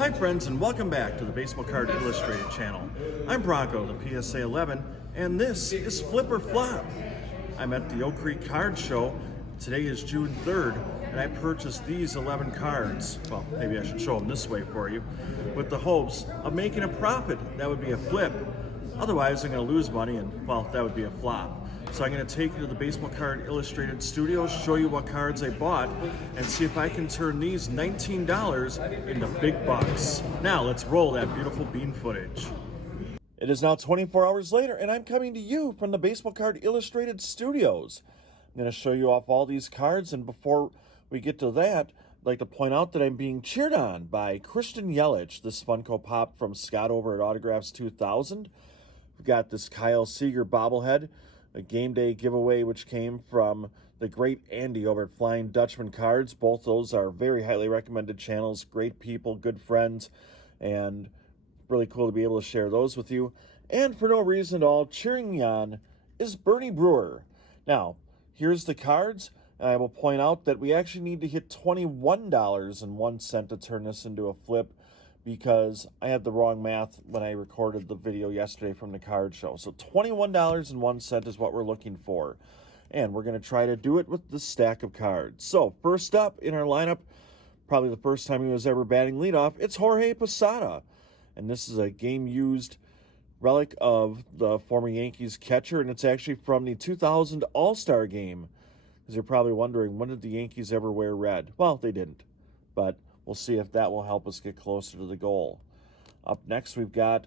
Hi friends, and welcome back to the Baseball Card Illustrated channel. I'm Bronko, the PSA 11, and this is Flip or Flop. I'm at the Oak Creek Card Show. Today is June 3rd, and I purchased these 11 cards. Well, maybe I should show them this way for you, with the hopes of making a profit. That would be a flip. Otherwise, I'm going to lose money, and well, that would be a flop. So I'm going to take you to the Baseball Card Illustrated studios, show you what cards I bought, and see if I can turn these $19 into big bucks. Now, let's roll that beautiful bean footage. It is now 24 hours later, and I'm coming to you from the Baseball Card Illustrated studios. I'm going to show you off all these cards, and before we get to that, I'd like to point out that I'm being cheered on by Christian Yelich, this Funko Pop from Scott over at Autographs 2000. We've got this Kyle Seager bobblehead, a game day giveaway which came from the great Andy over at Flying Dutchman Cards. Both those are very highly recommended channels, great people, good friends, and really cool to be able to share those with you. And for no reason at all, cheering me on is Bernie Brewer. Now, here's the cards. I will point out that we actually need to hit $21.01 to turn this into a flip, because I had the wrong math when I recorded the video yesterday from the card show. So $21.01 is what we're looking for. And we're going to try to do it with the stack of cards. So first up in our lineup, probably the first time he was ever batting leadoff, it's Jorge Posada. And this is a game-used relic of the former Yankees catcher, and it's actually from the 2000 All-Star game. Because you're probably wondering, when did the Yankees ever wear red? Well, they didn't. But we'll see if that will help us get closer to the goal. Up next, we've got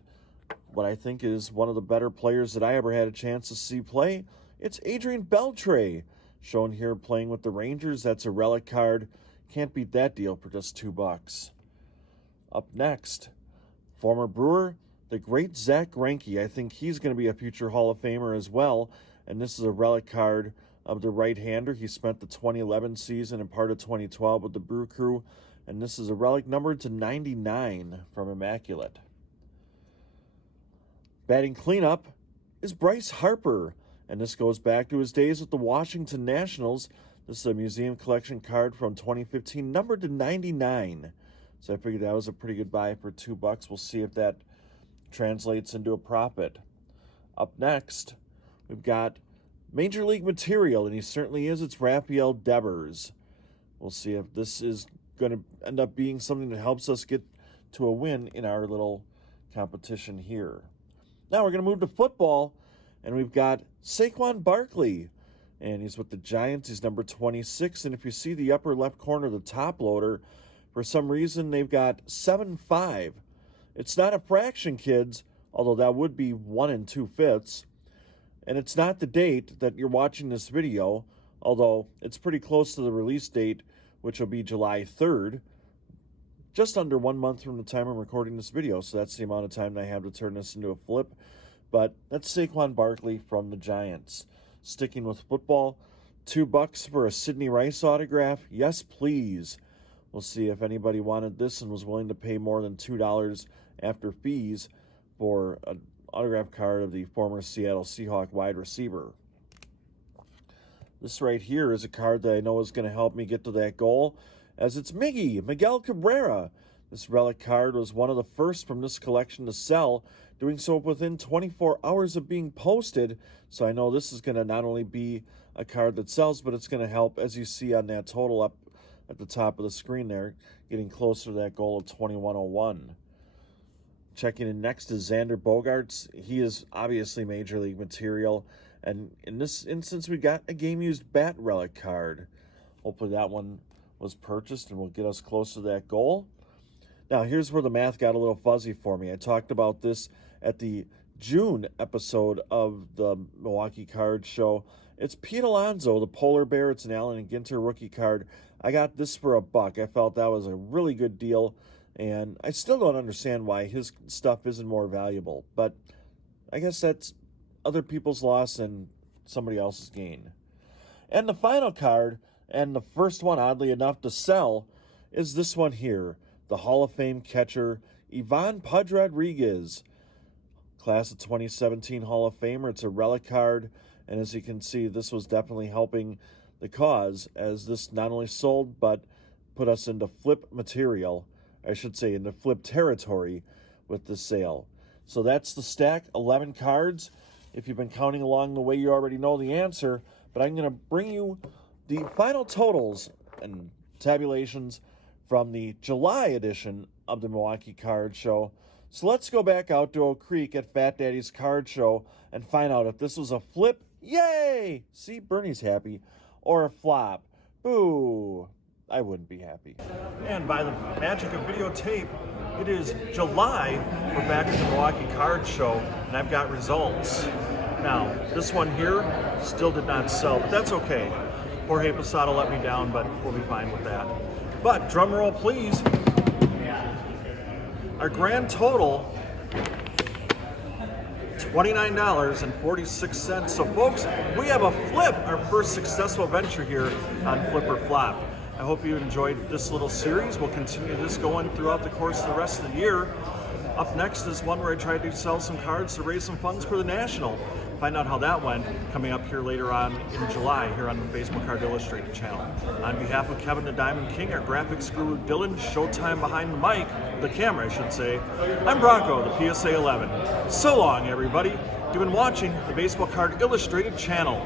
what I think is one of the better players that I ever had a chance to see play. It's Adrian Beltre, shown here playing with the Rangers. That's a relic card. Can't beat that deal for just $2. Up next, former Brewer, the great Zach Greinke. I think he's going to be a future Hall of Famer as well. And this is a relic card of the right-hander. He spent the 2011 season and part of 2012 with the Brew Crew. And this is a relic numbered to 99 from Immaculate. Batting cleanup is Bryce Harper. And this goes back to his days with the Washington Nationals. This is a museum collection card from 2015, numbered to 99. So I figured that was a pretty good buy for $2. We'll see if that translates into a profit. Up next, we've got Major League Material, and he certainly is. It's Rafael Devers. We'll see if this is going to end up being something that helps us get to a win in our little competition here. Now we're going to move to football, and we've got Saquon Barkley, and he's with the Giants. He's number 26, and if you see the upper left corner of the top loader, for some reason they've got 7-5. It's not a fraction, kids, although that would be 1 2/5. And it's not the date that you're watching this video, although it's pretty close to the release date, which will be July 3rd, just under 1 month from the time I'm recording this video. So that's the amount of time I have to turn this into a flip. But that's Saquon Barkley from the Giants. Sticking with football, $2 for a Sidney Rice autograph. Yes, please. We'll see if anybody wanted this and was willing to pay more than $2 after fees for an autograph card of the former Seattle Seahawk wide receiver. This right here is a card that I know is going to help me get to that goal, as it's Miguel Cabrera. This relic card was one of the first from this collection to sell, doing so within 24 hours of being posted. So I know this is going to not only be a card that sells, but it's going to help, as you see on that total up at the top of the screen there, getting closer to that goal of 2101. Checking in next is Xander Bogaerts. He is obviously Major League Material. And in this instance, we got a game-used bat relic card. Hopefully that one was purchased and will get us close to that goal. Now, here's where the math got a little fuzzy for me. I talked about this at the June episode of the Milwaukee Card Show. It's Pete Alonso, the Polar Bear. It's an Allen and Ginter rookie card. I got this for $1. I felt that was a really good deal. And I still don't understand why his stuff isn't more valuable. But I guess that's other people's loss and somebody else's gain. And the final card, and the first one, oddly enough, to sell, is this one here. The Hall of Fame catcher, Ivan Pudge Rodriguez. Class of 2017 Hall of Famer. It's a relic card. And as you can see, this was definitely helping the cause, as this not only sold, but put us into flip material I should say in the flip territory with the sale. So that's the stack, 11 cards. If you've been counting along the way, you already know the answer, but I'm going to bring you the final totals and tabulations from the July edition of the Milwaukee Card Show. So let's go back out to Oak Creek at Fat Daddy's Card Show and find out if this was a flip, yay! See, Bernie's happy, or a flop, boo, I wouldn't be happy. And by the magic of videotape, it is July. We're back at the Milwaukee Card Show, and I've got results. Now, this one here still did not sell, but that's okay. Jorge Posada let me down, but we'll be fine with that. But, drum roll please. Our grand total, $29.46. So folks, we have a flip, our first successful venture here on Flip or Flop. I hope you enjoyed this little series. We'll continue this going throughout the course of the rest of the year. Up next is one where I tried to sell some cards to raise some funds for the National. Find out how that went coming up here later on in July here on the Baseball Card Illustrated channel. On behalf of Kevin the Diamond King, our graphics guru Dylan, Showtime behind the mic, the camera I should say, I'm Bronko, the PSA 11. So long everybody. You've been watching the Baseball Card Illustrated channel.